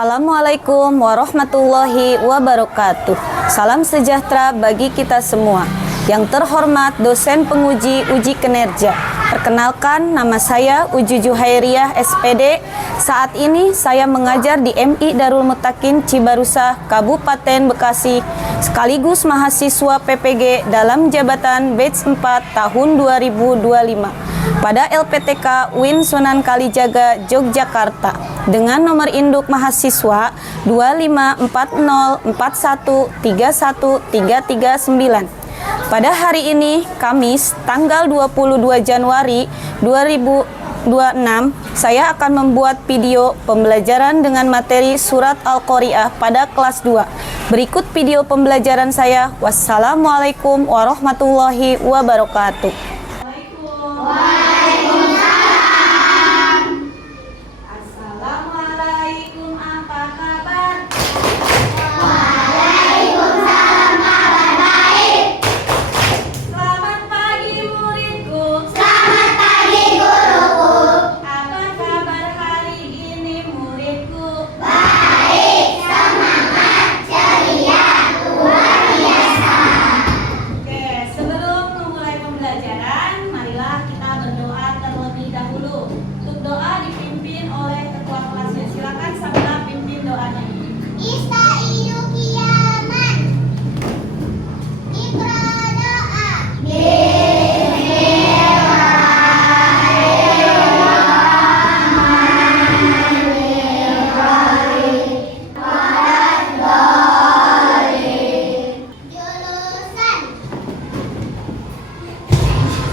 Assalamualaikum warahmatullahi wabarakatuh. Salam sejahtera bagi kita semua. Yang terhormat dosen penguji uji kinerja. Perkenalkan, nama saya Uju Juhairiah SPD. Saat ini saya mengajar di MI Darul Mutakin Cibarusah, Kabupaten Bekasi, sekaligus mahasiswa PPG dalam jabatan batch 4 tahun 2025 pada LPTK UIN Sunan Kalijaga, Yogyakarta, dengan nomor induk mahasiswa 25414131339. Pada hari ini, Kamis, tanggal 22 Januari 2026, saya akan membuat video pembelajaran dengan materi surat Al-Qari'ah pada kelas 2. Berikut video pembelajaran saya. Wassalamualaikum warahmatullahi wabarakatuh. Assalamualaikum, apa kabar? Waalaikumsalam, kabar baik. Selamat pagi muridku. Selamat pagi guruku. Apa kabar hari ini muridku? Baik, semangat, ceria, luar biasa. Oke, sebelum memulai pembelajaran, marilah kita berdoa terlebih dahulu. Untuk doa dipimpin oleh ketua kelasnya. Silakan Sabda pimpin doanya. Istaizu kiaman. Iqra doa. Julusan.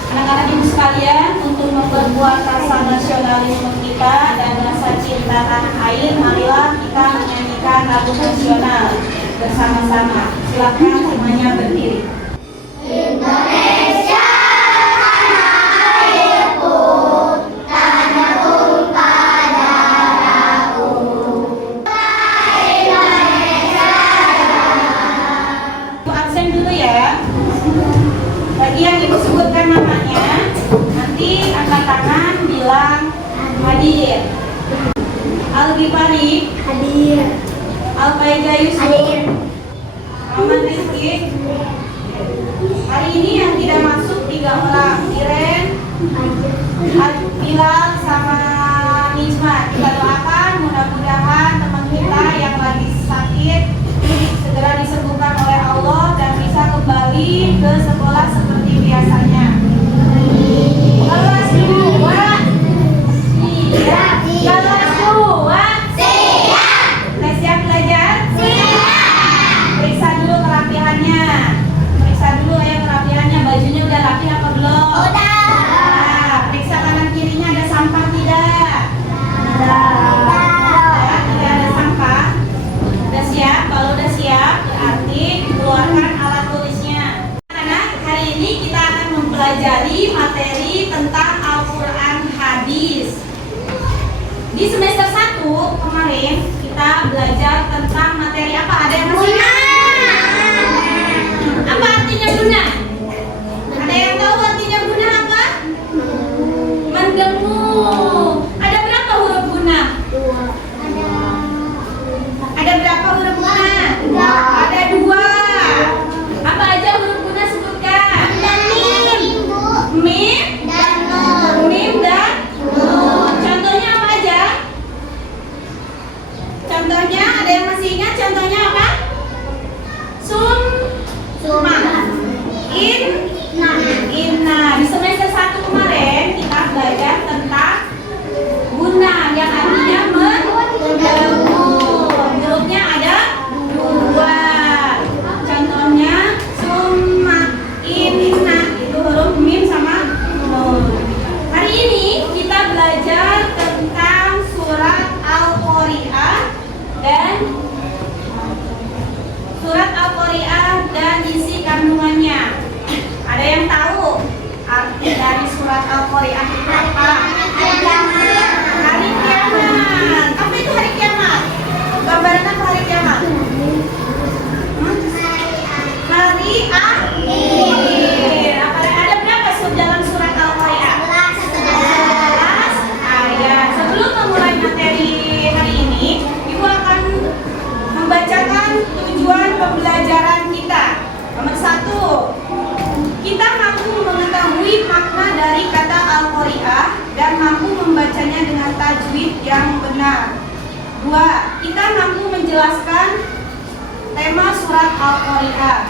Anak-anak ibu sekalian, untuk memperkuat rasa nasionalisme kita dan rasa cinta tanah air, marilah kita menyanyikan lagu nasional bersama-sama. Silakan semuanya berdiri. Indonesia tanah airku, tanah tumpah darahku. Indonesia. Ibu absen dulu ya. Bagi yang ibu sebutkan namanya, nanti angkat tangan bilang hadir. Al-Ghifari, Hadir. Al-Faiza Yusuf, Hadir. Rahman Rizki. Hari ini yang tidak masuk 3 orang, Iren, Bilal sama Nizma. Kita doakan mudah-mudahan teman kita yang lagi sakit segera disembuhkan oleh Allah dan bisa kembali ke sekolah seperti biasanya. Kelas 2 siap. Kelas 2 Siap. udah siap belajar? Siap. Periksa dulu kerapihannya. Periksa dulu ya kerapihannya, bajunya udah rapi apa belum? Udah. Nah, periksa kanan kirinya ada sampah tidak? Ya, tidak ada sampah. Udah siap? Kalau udah siap, berarti keluarkan alat tulisnya. Anak-anak, hari ini kita akan mempelajari materi tentang Al-Quran hadis. Di semester 1 kemarin kita belajar tentang materi apa? Ada yang masih ingat? Apa artinya guna? Ada yang tahu artinya guna apa? Mendengung. Ada berapa huruf guna? Ada berapa huruf guna? Dua. Ada 2. Apa aja huruf guna sebutkan? Mim, mim dan nun. Contohnya apa aja? Contohnya ada yang masih ingat? Contohnya apa? Summa, inna. Di semester 1 kemarin kita belajar tentang guna yang artinya mendengung. Hurufnya ada 2. Contohnya summa, inna. Itu huruf mim sama nun. Hari ini kita belajar tentang surat Al-Qari'ah dan surat Al-Qari'ah dan isi kandungannya. Ada yang tahu arti dari surat Al-Qari'ah itu apa? Hari kiamat. Apa itu hari kiamat? Gambaran apa hari kiamat? Hari akhir. Ada berapa dalam surat Al-Qari'ah? 11 ayat. Sebelum memulai materi hari ini, Ibu akan 2. Kita mampu menjelaskan tema surat Al-Qari'ah.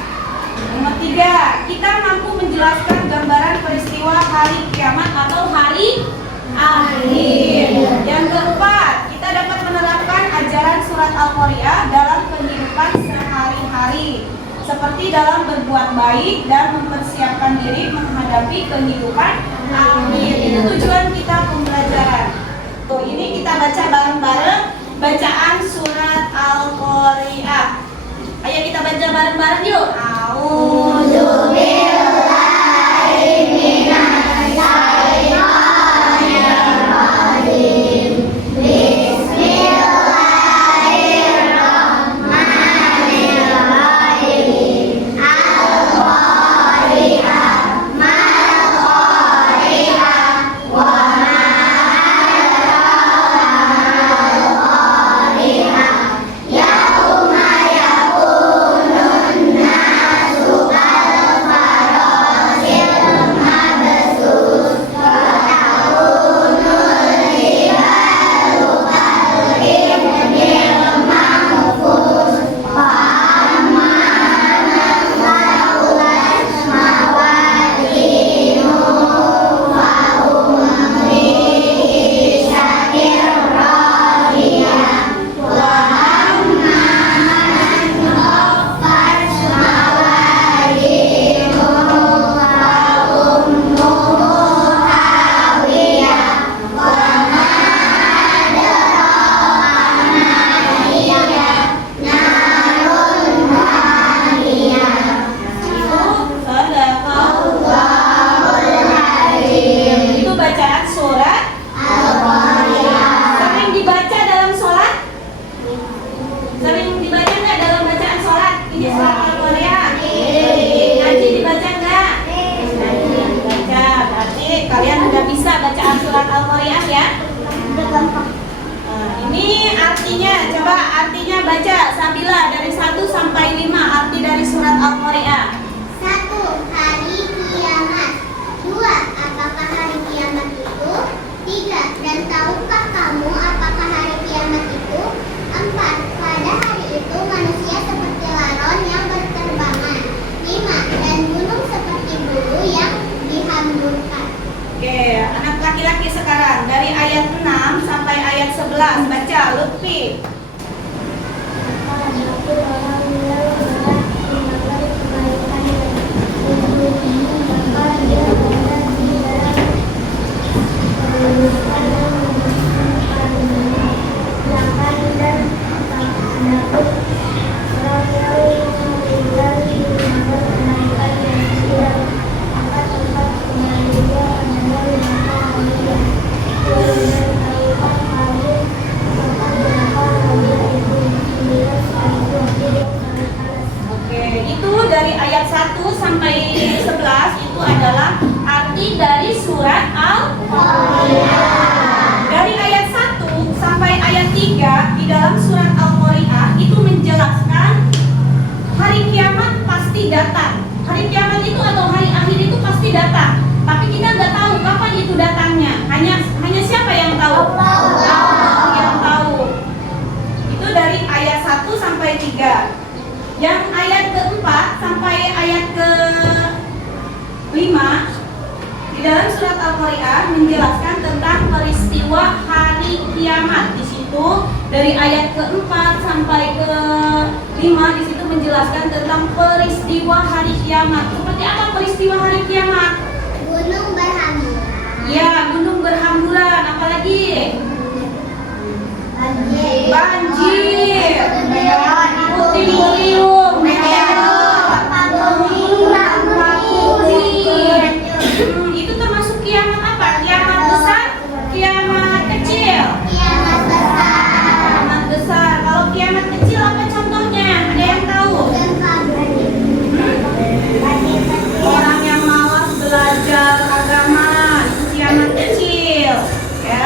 Nomor 3. Kita mampu menjelaskan gambaran peristiwa hari kiamat atau hari akhir. Yang keempat, kita dapat menerapkan ajaran surat Al-Qari'ah dalam kehidupan sehari-hari, seperti dalam berbuat baik dan mempersiapkan diri menghadapi kehidupan akhir. Itu tujuan kita pembelajaran. Tuh, ini kita baca bareng-bareng bacaan surat Al-Qari'ah. Ayo kita baca bareng-bareng yuk. Artinya baca Sabila dari 1 sampai 5 arti dari surat Al-Qari'ah. 1. Hari kiamat. 2. Apakah hari kiamat itu? 3. Dan tahukah kamu apakah hari kiamat itu? 4. Pada hari itu manusia seperti laron yang berterbangan. 5. Dan gunung seperti bulu yang dihamburkan. Oke, anak laki-laki sekarang dari ayat 6 sampai ayat 11 baca Lutfi. Itu dari ayat 1 sampai 11 itu adalah arti dari surat Al-Qari'ah. Dari ayat 1 sampai ayat 3 di dalam surat Al-Qari'ah itu menjelaskan hari kiamat pasti datang. Hari kiamat itu atau hari akhir itu pasti datang. Tapi kita nggak tahu kapan itu datangnya. Hanya siapa yang tahu? Allah yang tahu. Itu dari ayat 1 sampai 3. Yang ayat keempat sampai ayat ke-5 di dalam surat Al-Qari'ah menjelaskan tentang peristiwa hari kiamat. Di situ dari ayat keempat sampai ke-5 di situ menjelaskan tentang peristiwa hari kiamat. Seperti apa peristiwa hari kiamat? Gunung berhamburan. Ya, gunung berhamburan. Apalagi? Banjir. Puting beliung. Itu termasuk kiamat apa? Kiamat besar, kiamat kecil. Kiamat besar. Kiamat besar. Kalau kiamat kecil apa contohnya? Ada yang tahu? Orang yang malas belajar agama, kiamat kecil. Ya.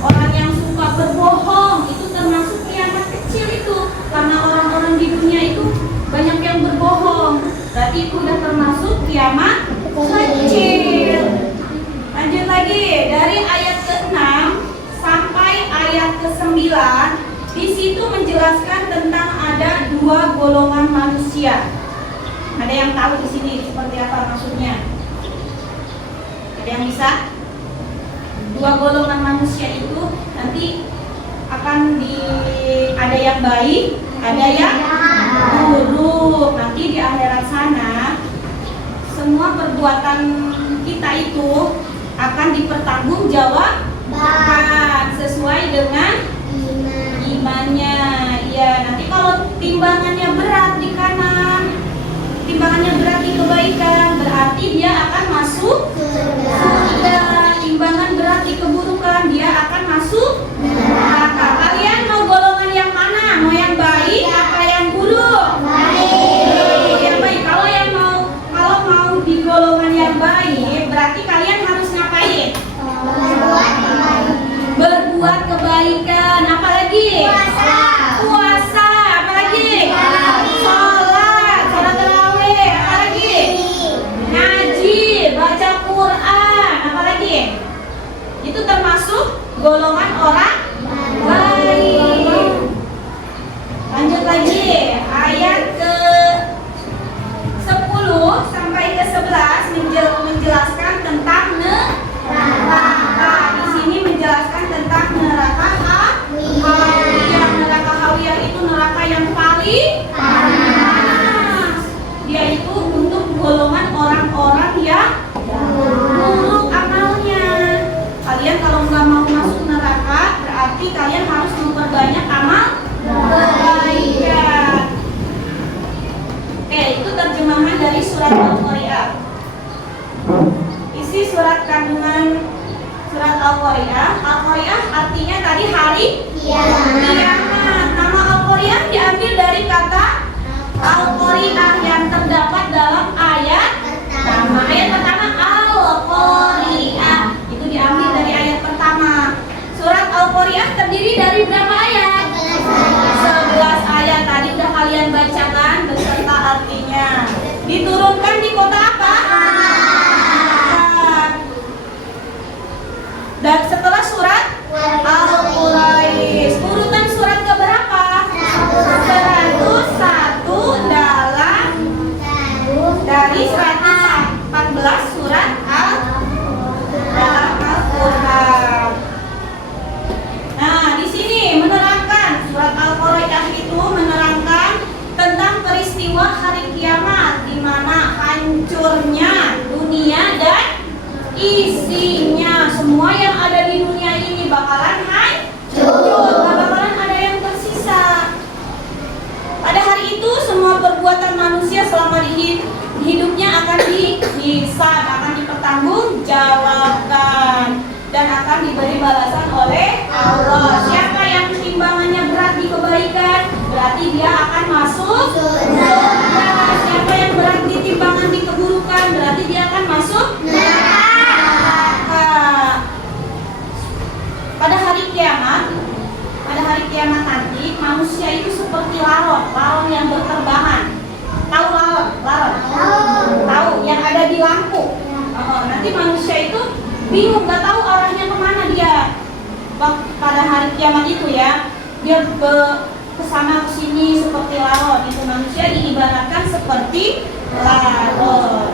Orang yang suka berbohong, itu termasuk kiamat kecil itu. Karena orang-orang di dunia itu banyak yang berbohong. Berarti itu udah termasuk kiamat kecil. Lanjut lagi dari ayat ke-6 sampai ayat ke-9 Di situ menjelaskan tentang ada dua golongan manusia. Ada yang tahu di sini seperti apa maksudnya? Ada yang bisa? Dua golongan manusia itu nanti akan ada yang baik, ada yang buruk. Nanti di akhirat sana semua perbuatan kita itu akan dipertanggungjawabkan sesuai dengan imannya. Ya, nanti kalau timbangannya berat di kanan, timbangannya berat di kebaikan, berarti dia akan masuk surga. Timbangan berat di keburukan, dia akan masuk neraka. Kalian mau golongan yang mana? Mau yang baik apa yang buruk? Baik. Yang baik. Kalau mau di golongan yang baik, berarti kalian harus ngapain? Berbuat kebaikan. Apalagi? Puasa. Apalagi? Sholat tarawih. Apalagi? Ngaji, baca Quran. Apalagi? Itu termasuk golongan orang baik. Lanjut lagi, ayat ke 10 sampai ke 11 menjelaskan tentang neraka. Di sini menjelaskan tentang neraka hawiyah. Neraka hawiyah itu neraka yang paling panas. Dia itu untuk golongan orang-orang yang buruk amalnya. Kalian kalau nggak mau masuk neraka, berarti kalian harus memperbanyak amal kebaikan. Oke, itu terjemahan dari surat Al-Qari'ah. Isi surat kandungan surat Al-Qari'ah. Al-Qari'ah artinya tadi hari kiamat. Nama Al-Qari'ah diambil dari kata Al-Qari'ah yang terdapat dalam ayat pertama. Ayat pertama Al-Qari'ah itu diambil dari ayat pertama. Surat Al-Qari'ah terdiri dari berapa ayat? 11 ayat. Tadi udah kalian bacakan beserta artinya. Diturunkan di kota apa? Dan setelah surat Al-Quraish, urutan surat keberapa? 101 dalam dari 114 surat dalam Al-Qur'an. Nah, di sini menerangkan surat Al-Qari'ah itu menerangkan tentang peristiwa hari kiamat, di mana hancurnya dunia dan isinya. Semua yang ada di dunia ini bakalan hancur, gak bakalan ada yang tersisa. Pada hari itu semua perbuatan manusia selama di hidupnya akan dihisab, akan dipertanggungjawabkan dan akan diberi balasan oleh Allah. Siapa yang timbangannya berat di kebaikan, berarti dia akan masuk surga. Siapa yang berat di timbangan di keburukan, berarti dia akan masuk neraka. Pada hari kiamat nanti manusia itu seperti laron yang berterbangan. Tahu laron? Tahu yang ada di lampu. Nanti manusia itu bingung, gak tahu arahnya kemana dia. Pada hari kiamat itu ya, dia kesana kesini seperti laron. Itu manusia diibaratkan seperti laron.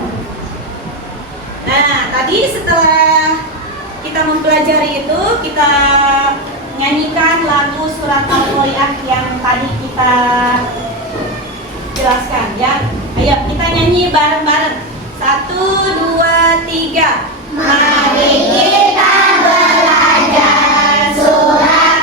Nah, tadi setelah kita mempelajari itu, kita nyanyikan lagu surat Al-Qari'ah yang tadi kita jelaskan ya. Ayo kita nyanyi bareng-bareng. 1, 2, 3. Mari kita belajar surat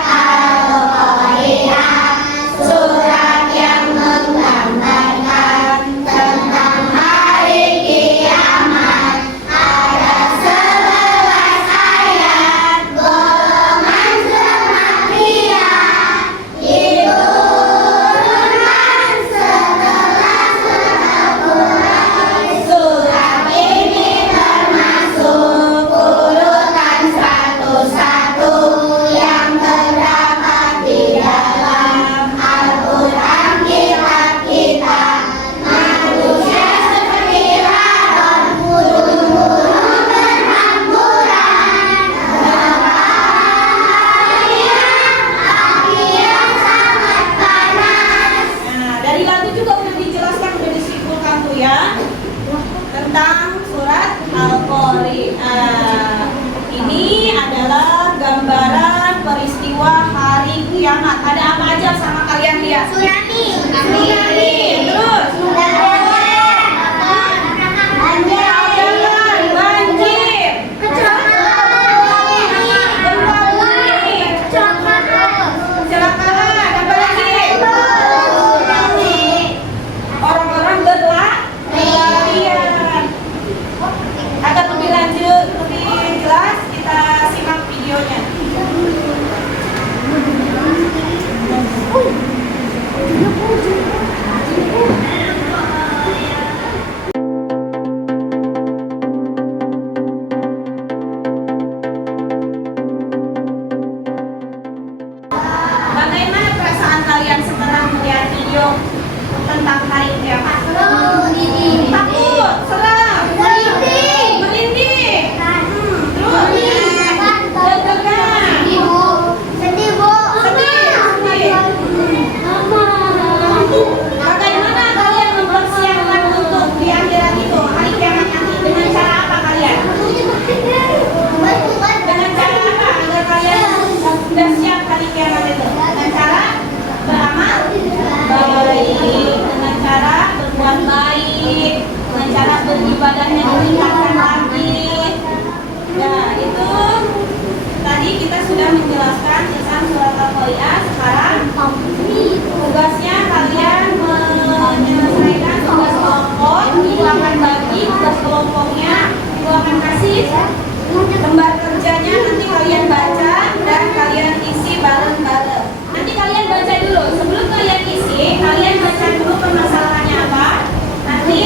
Al-Qari'ah, surat yang menggambarkan tentang hari kiamat. Ada 11 ayat, golongan semakiyah, diturunkan setelah surat Al-Quraish. Surat ini termasuk urutan tentang surat Al-Qari'ah. Ini adalah gambaran peristiwa hari kiamat. Ada apa aja sama kalian lihat? Tsunami. Terus banjir, gempa bumi, kecelakaan, apa lagi? Orang-orang berlarian. Agar lebih lanjut, lebih jelas, kita simak videonya. Bagaimana perasaan kalian setelah melihat video tentang hari kiamat? Takut, seram, merinding, terus deg-degan, sedih. Bagaimana kalian mempersiapkan untuk di akhirat itu, hari kiamat nanti, dengan cara apa kalian? Dengan cara apa agar kalian sudah siap hari kiamat itu? Dengan cara beramal baik, dengan cara berbuat baik, dengan cara beribadahnya ditingkatkan lagi. Ya, itu tadi kita sudah menjelaskan tentang surat Al-Qari'ah. Sekarang tugasnya kalian menyelesaikan tugas kelompok. Ibu akan bagi tugas kelompoknya, Ibu akan kasih lembar kerjanya, nanti kalian baca dan kalian isi bareng-bareng. Nanti kalian baca dulu, sebelum kalian isi, kalian baca dulu permasalahannya apa. Nanti